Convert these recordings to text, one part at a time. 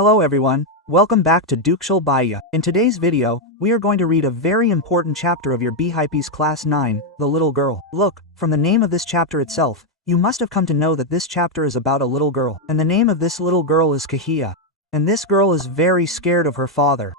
Hello everyone, welcome back to Dukeshul Baya. In today's video, we are going to read a very important chapter of your Behive Class 9, The Little Girl. Look, from the name of this chapter itself, you must have come to know that this chapter is about a little girl. And the name of this little girl is Kahia. And this girl is very scared of her father.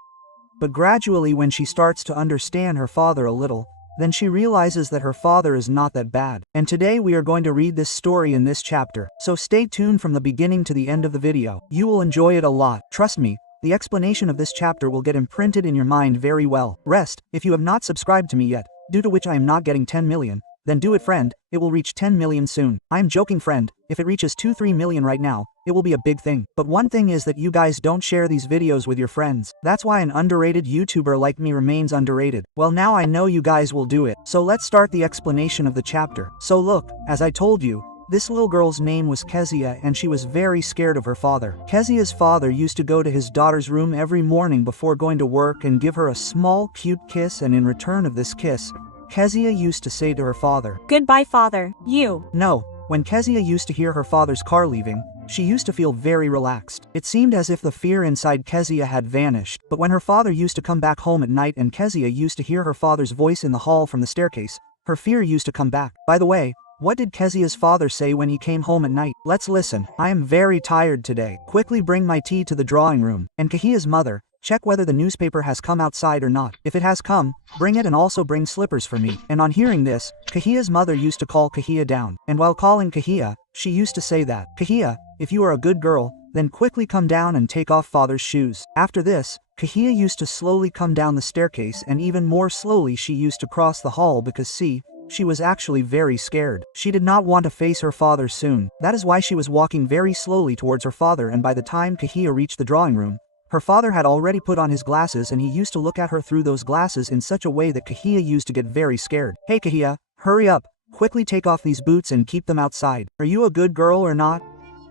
But gradually when she starts to understand her father a little, then she realizes that her father is not that bad. And today we are going to read this story in this chapter. So stay tuned from the beginning to the end of the video. You will enjoy it a lot. Trust me, the explanation of this chapter will get imprinted in your mind very well. Rest, if you have not subscribed to me yet, due to which I am not getting 10 million, then do it friend, it will reach 10 million soon. I am joking friend, if it reaches 2-3 million right now, it will be a big thing. But one thing is that you guys don't share these videos with your friends. That's why an underrated YouTuber like me remains underrated. Well now I know you guys will do it. So let's start the explanation of the chapter. So look, as I told you, this little girl's name was Kezia and she was very scared of her father. Kezia's father used to go to his daughter's room every morning before going to work and give her a small cute kiss, and in return of this kiss, Kezia used to say to her father, "Goodbye, father, you." No, when Kezia used to hear her father's car leaving, she used to feel very relaxed. It seemed as if the fear inside Kezia had vanished. But when her father used to come back home at night and Kezia used to hear her father's voice in the hall from the staircase, her fear used to come back. By the way, what did Kezia's father say when he came home at night? Let's listen. "I am very tired today. Quickly bring my tea to the drawing room." And Kahia's mother, "Check whether the newspaper has come outside or not. If it has come, bring it and also bring slippers for me." And on hearing this, Kahia's mother used to call Kahia down. And while calling Kahia, she used to say that, "Kahia, if you are a good girl, then quickly come down and take off father's shoes." After this, Kahia used to slowly come down the staircase, and even more slowly she used to cross the hall because see, she was actually very scared. She did not want to face her father soon. That is why she was walking very slowly towards her father, and by the time Kahia reached the drawing room, her father had already put on his glasses and he used to look at her through those glasses in such a way that Kahia used to get very scared. "Hey Kahia, hurry up, quickly take off these boots and keep them outside. Are you a good girl or not?"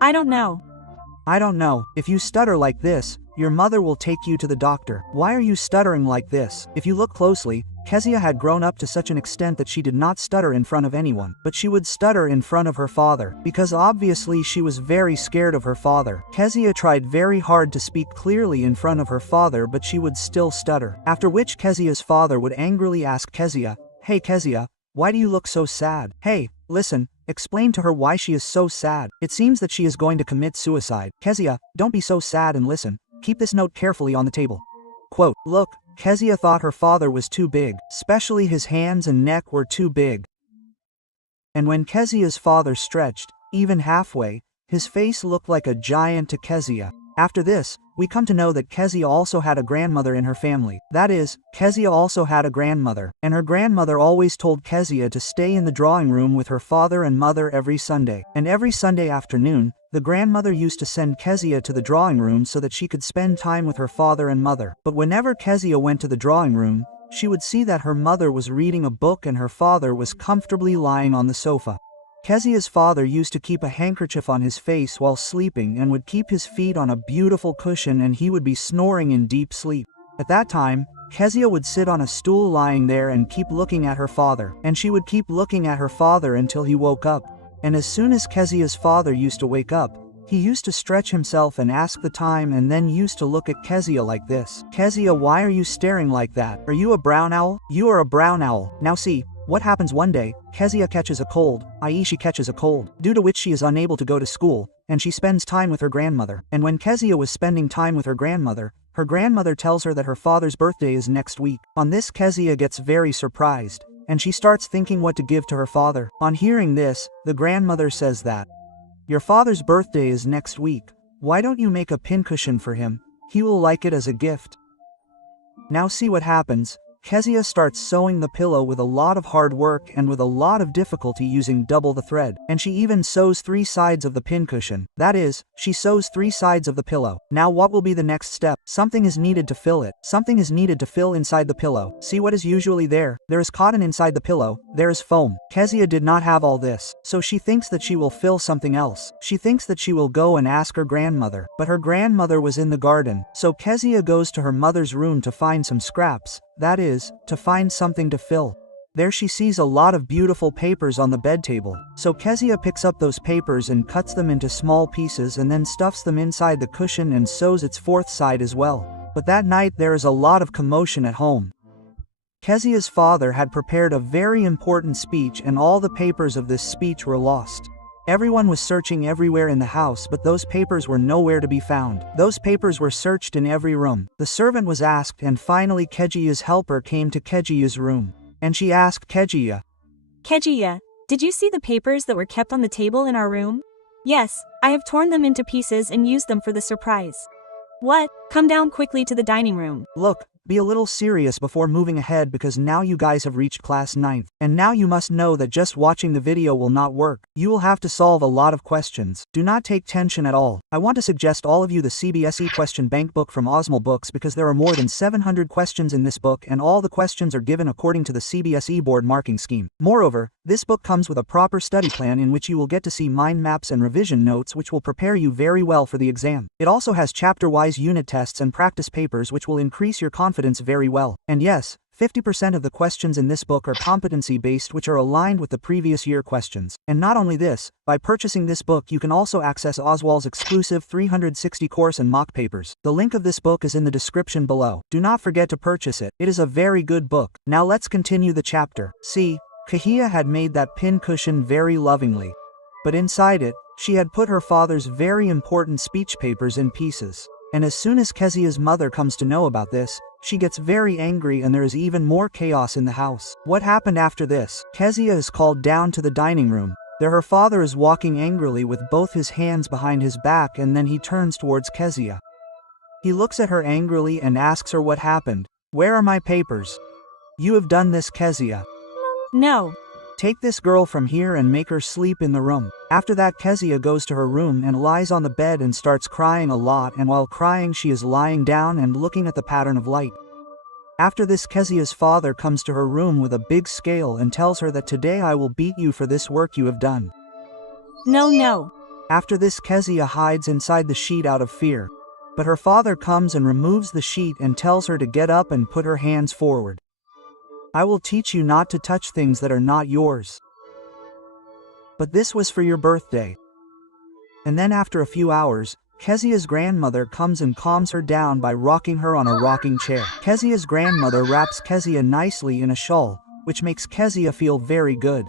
I don't know. "I don't know. If you stutter like this, your mother will take you to the doctor." "Why are you stuttering like this?" If you look closely, Kezia had grown up to such an extent that she did not stutter in front of anyone, but she would stutter in front of her father, because obviously she was very scared of her father. Kezia tried very hard to speak clearly in front of her father, but she would still stutter. After which Kezia's father would angrily ask Kezia, "Hey Kezia, why do you look so sad? Hey, listen, explain to her why she is so sad. It seems that she is going to commit suicide. Kezia, don't be so sad and listen. Keep this note carefully on the table." Quote, "Look, Kezia thought her father was too big, especially his hands and neck were too big. And when Kezia's father stretched, even halfway, his face looked like a giant to Kezia." After this, we come to know that Kezia also had a grandmother in her family. That is, Kezia also had a grandmother, and her grandmother always told Kezia to stay in the drawing room with her father and mother every Sunday. And every Sunday afternoon, the grandmother used to send Kezia to the drawing room so that she could spend time with her father and mother. But whenever Kezia went to the drawing room, she would see that her mother was reading a book and her father was comfortably lying on the sofa. Kezia's father used to keep a handkerchief on his face while sleeping and would keep his feet on a beautiful cushion, and he would be snoring in deep sleep. At that time, Kezia would sit on a stool lying there and keep looking at her father, and she would keep looking at her father until he woke up. And as soon as Kezia's father used to wake up, he used to stretch himself and ask the time and then used to look at Kezia like this. "Kezia, why are you staring like that? Are you a brown owl? You are a brown owl." Now see, what happens one day, Kezia catches a cold, i.e. she catches a cold, due to which she is unable to go to school, and she spends time with her grandmother. And when Kezia was spending time with her grandmother tells her that her father's birthday is next week. On this, Kezia gets very surprised, and she starts thinking what to give to her father. On hearing this, the grandmother says that, "Your father's birthday is next week. Why don't you make a pincushion for him? He will like it as a gift." Now see what happens. Kezia starts sewing the pillow with a lot of hard work and with a lot of difficulty using double the thread. And she even sews 3 sides of the pincushion. That is, she sews 3 sides of the pillow. Now what will be the next step? Something is needed to fill it. Something is needed to fill inside the pillow. See what is usually there? There is cotton inside the pillow. There is foam. Kezia did not have all this, so she thinks that she will fill something else. She thinks that she will go and ask her grandmother. But her grandmother was in the garden, so Kezia goes to her mother's room to find some scraps. That is, to find something to fill. There she sees a lot of beautiful papers on the bed table. So Kezia picks up those papers and cuts them into small pieces and then stuffs them inside the cushion and sews its fourth side as well. But that night there is a lot of commotion at home. Kezia's father had prepared a very important speech and all the papers of this speech were lost. Everyone was searching everywhere in the house, but those papers were nowhere to be found. Those papers were searched in every room. The servant was asked, and finally Kezia's helper came to Kezia's room. And she asked Kezia, Kezia, did you see the papers that were kept on the table in our room? Yes, I have torn them into pieces and used them for the surprise. What? Come down quickly to the dining room. Look, be a little serious before moving ahead because now you guys have reached class 9th. And now you must know that just watching the video will not work. You will have to solve a lot of questions. Do not take tension at all. I want to suggest all of you the CBSE Question Bank book from Osmo Books because there are more than 700 questions in this book and all the questions are given according to the CBSE board marking scheme. Moreover, this book comes with a proper study plan in which you will get to see mind maps and revision notes which will prepare you very well for the exam. It also has chapter-wise unit tests and practice papers which will increase your confidence very well. And yes, 50% of the questions in this book are competency-based which are aligned with the previous year questions. And not only this, by purchasing this book you can also access Oswald's exclusive 360 course and mock papers. The link of this book is in the description below. Do not forget to purchase it. It is a very good book. Now let's continue the chapter. See, Kezia had made that pin cushion very lovingly. But inside it, she had put her father's very important speech papers in pieces. And as soon as Kezia's mother comes to know about this, she gets very angry and there is even more chaos in the house. What happened after this? Kezia is called down to the dining room. There her father is walking angrily with both his hands behind his back and then he turns towards Kezia. He looks at her angrily and asks her what happened. Where are my papers? You have done this, Kezia. No. Take this girl from here and make her sleep in the room. After that Kezia goes to her room and lies on the bed and starts crying a lot, and while crying she is lying down and looking at the pattern of light. After this Kezia's father comes to her room with a big scale and tells her that today I will beat you for this work you have done. No. After this Kezia hides inside the sheet out of fear. But her father comes and removes the sheet and tells her to get up and put her hands forward. I will teach you not to touch things that are not yours. But this was for your birthday. And then after a few hours, Kezia's grandmother comes and calms her down by rocking her on a rocking chair. Kezia's grandmother wraps Kezia nicely in a shawl, which makes Kezia feel very good.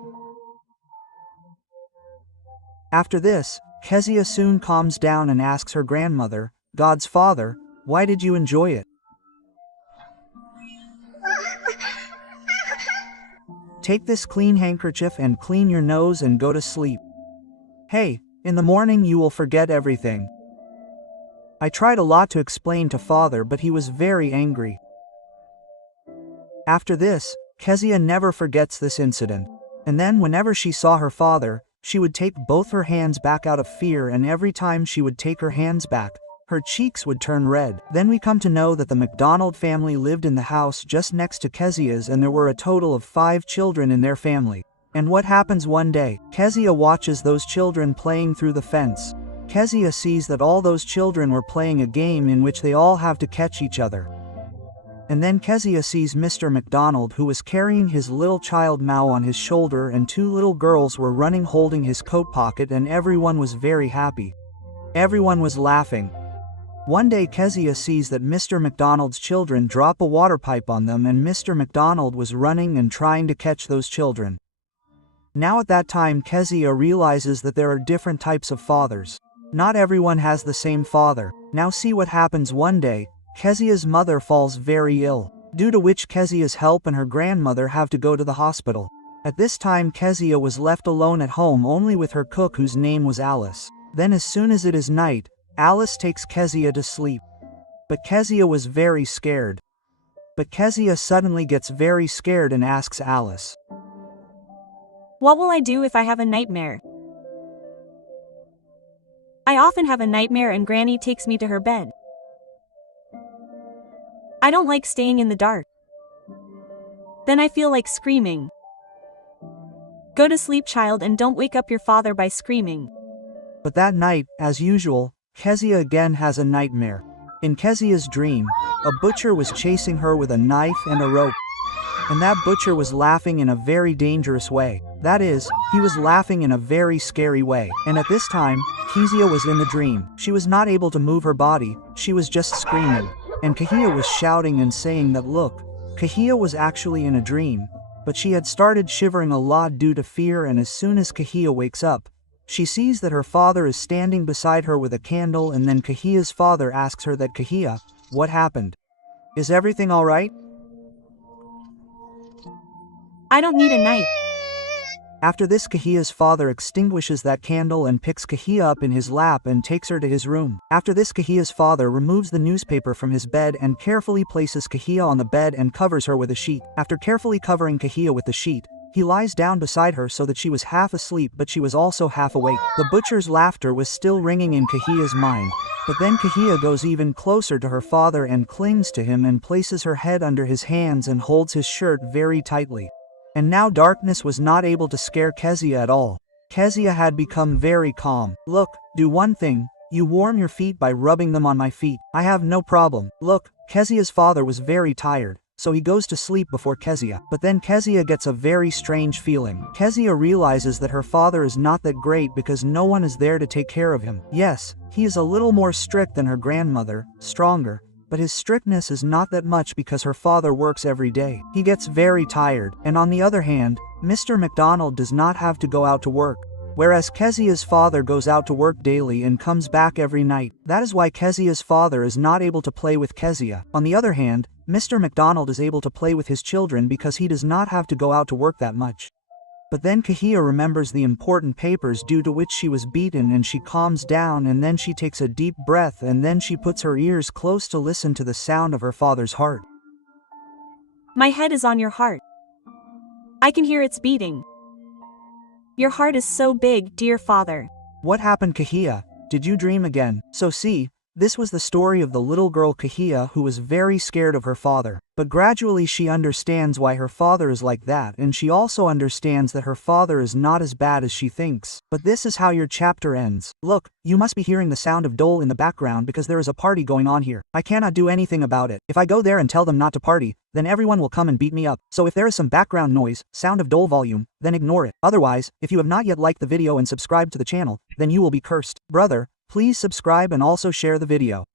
After this, Kezia soon calms down and asks her grandmother, God's father, why did you enjoy it? Take this clean handkerchief and clean your nose and go to sleep. Hey, in the morning you will forget everything. I tried a lot to explain to father but he was very angry. After this, Kezia never forgets this incident. And then whenever she saw her father, she would take both her hands back out of fear, and every time she would take her hands back, her cheeks would turn red. Then we come to know that the McDonald family lived in the house just next to Kezia's and there were a total of 5 children in their family. And what happens one day? Kezia watches those children playing through the fence. Kezia sees that all those children were playing a game in which they all have to catch each other. And then Kezia sees Mr. McDonald, who was carrying his little child Mao on his shoulder, and 2 little girls were running holding his coat pocket, and everyone was very happy. Everyone was laughing. One day Kezia sees that Mr. McDonald's children drop a water pipe on them and Mr. McDonald was running and trying to catch those children. Now at that time Kezia realizes that there are different types of fathers. Not everyone has the same father. Now see what happens one day. Kezia's mother falls very ill, due to which Kezia's help and her grandmother have to go to the hospital. At this time Kezia was left alone at home only with her cook whose name was Alice. Then as soon as it is night, Alice takes Kezia to sleep. But Kezia was very scared. But Kezia suddenly gets very scared and asks Alice, What will I do if I have a nightmare? I often have a nightmare and Granny takes me to her bed. I don't like staying in the dark. Then I feel like screaming. Go to sleep, child, and don't wake up your father by screaming. But that night, as usual, Kezia again has a nightmare. In Kezia's dream, a butcher was chasing her with a knife and a rope. And that butcher was laughing in a very dangerous way. That is, he was laughing in a very scary way. And at this time, Kezia was in the dream. She was not able to move her body, she was just screaming. And Kahia was shouting and saying that look, Kahia was actually in a dream, but she had started shivering a lot due to fear, and as soon as Kahia wakes up, she sees that her father is standing beside her with a candle, and then Kahia's father asks her that Kahia, what happened? Is everything alright? I don't need a knife. After this, Kahia's father extinguishes that candle and picks Kahia up in his lap and takes her to his room. After this, Kahia's father removes the newspaper from his bed and carefully places Kahia on the bed and covers her with a sheet. After carefully covering Kahia with the sheet, he lies down beside her so that she was half asleep, but she was also half awake. The butcher's laughter was still ringing in Kahia's mind, but then Kahia goes even closer to her father and clings to him and places her head under his hands and holds his shirt very tightly. And now darkness was not able to scare Kezia at all. Kezia had become very calm. Look, do one thing, you warm your feet by rubbing them on my feet. I have no problem. Look, Kezia's father was very tired, so he goes to sleep before Kezia. But then Kezia gets a very strange feeling. Kezia realizes that her father is not that great because no one is there to take care of him. Yes, he is a little more strict than her grandmother, stronger, but his strictness is not that much because her father works every day. He gets very tired, and on the other hand, Mr. McDonald does not have to go out to work. Whereas Kezia's father goes out to work daily and comes back every night. That is why Kezia's father is not able to play with Kezia. On the other hand, Mr. McDonald is able to play with his children because he does not have to go out to work that much. But then Kahia remembers the important papers due to which she was beaten, and she calms down, and then she takes a deep breath, and then she puts her ears close to listen to the sound of her father's heart. My head is on your heart. I can hear its beating. Your heart is so big, dear father. What happened, Kahia? Did you dream again? So see, this was the story of the little girl Kahia who was very scared of her father. But gradually she understands why her father is like that, and she also understands that her father is not as bad as she thinks. But this is how your chapter ends. Look, you must be hearing the sound of dole in the background because there is a party going on here. I cannot do anything about it. If I go there and tell them not to party, then everyone will come and beat me up. So if there is some background noise, sound of dole volume, then ignore it. Otherwise, if you have not yet liked the video and subscribed to the channel, then you will be cursed. Brother, please subscribe and also share the video.